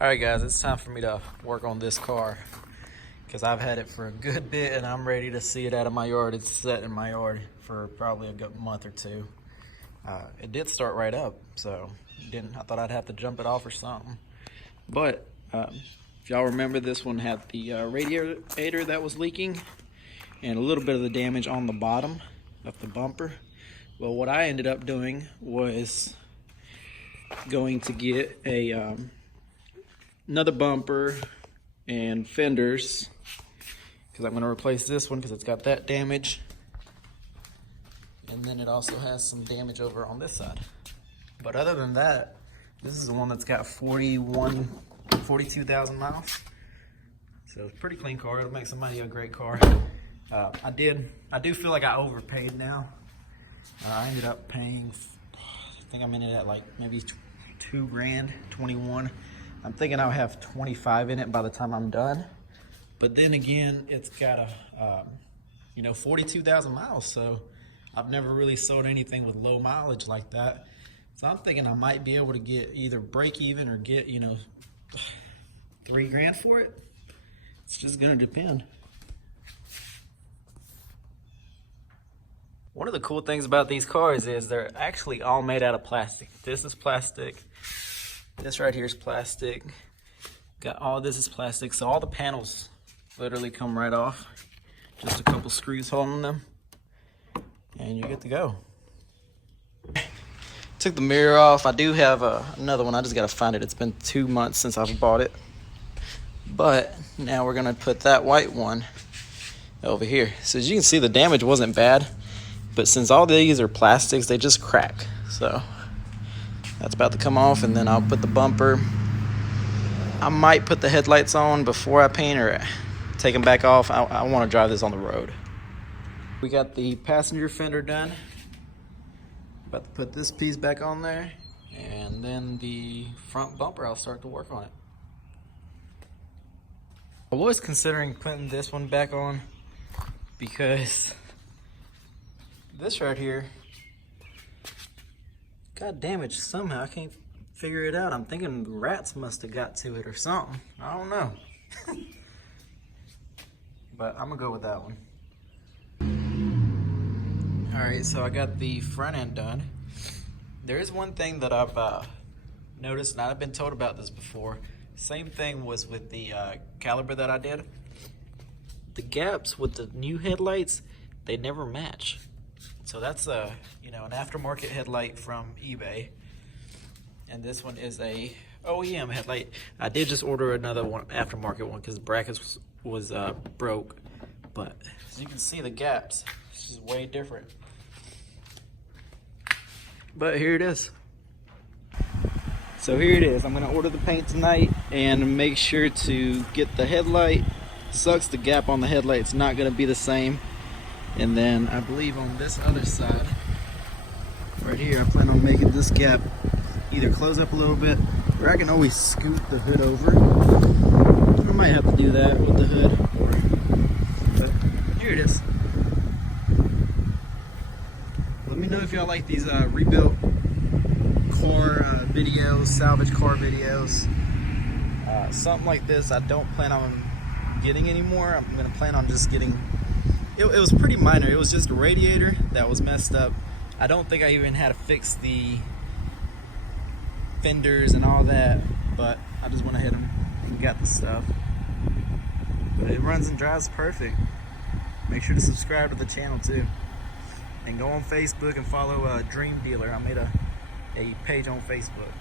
Alright guys, it's time for me to work on this car because I've had it for a good bit and I'm ready to see it out of my yard. It's set in my yard for probably a good month or two. It did start right up, so I thought I'd have to jump it off or something. But if y'all remember, this one had the radiator that was leaking and a little bit of the damage on the bottom of the bumper. Well, what I ended up doing was going to get a another bumper and fenders, because I'm going to replace this one because it's got that damage, and then it also has some damage over on this side. But other than that, this is the one that's got 42,000 miles, so it's a pretty clean car. It'll make somebody a great car. I do feel like I overpaid now. I ended up paying, I think I'm in it at like maybe 2 grand, 21. I'm thinking I'll have 25 in it by the time I'm done. But then again, it's got a 42,000 miles, so I've never really sold anything with low mileage like that. So I'm thinking I might be able to get either break even or get 3 grand for it. It's just gonna depend. One of the cool things about these cars is they're actually all made out of plastic. This is plastic. This right here is plastic. Got all this is plastic, so all the panels literally come right off. Just a couple screws holding them, and you're good to go. Took the mirror off. I do have another one. I just gotta find it. It's been 2 months since I've bought it. But now we're gonna put that white one over here. So as you can see, the damage wasn't bad, but since all these are plastics, they just crack. So that's about to come off, and then I'll put the bumper. I might put the headlights on before I paint or take them back off. I want to drive this on the road. We got the passenger fender done. About to put this piece back on there, and then the front bumper, I'll start to work on it. I was considering putting this one back on because this right here got damaged somehow. I can't figure it out. I'm thinking rats must have got to it or something. I don't know. But I'm gonna go with that one. Alright, so I got the front end done. There is one thing that I've noticed, and I've been told about this before. Same thing was with the caliber that I did. The gaps with the new headlights, they never match. So that's an aftermarket headlight from eBay, and this one is a OEM headlight. I did just order another one, aftermarket one, because the brackets was broke. But as you can see, the gaps, this is way different. But here it is. So here it is. I'm gonna order the paint tonight and make sure to get the headlight. Sucks, the gap on the headlight's not gonna be the same. And then I believe on this other side, right here, I plan on making this gap either close up a little bit, or I can always scoot the hood over. I might have to do that with the hood, but here it is. Let me know if y'all like these rebuilt car videos, salvage car videos. Something like this I don't plan on getting anymore. I'm gonna plan on just getting, it was pretty minor. It was just a radiator that was messed up. I don't think I even had to fix the fenders and all that, but I just went ahead and got the stuff. But it runs and drives perfect. Make sure to subscribe to the channel too. And go on Facebook and follow Dream Dealer. I made a page on Facebook.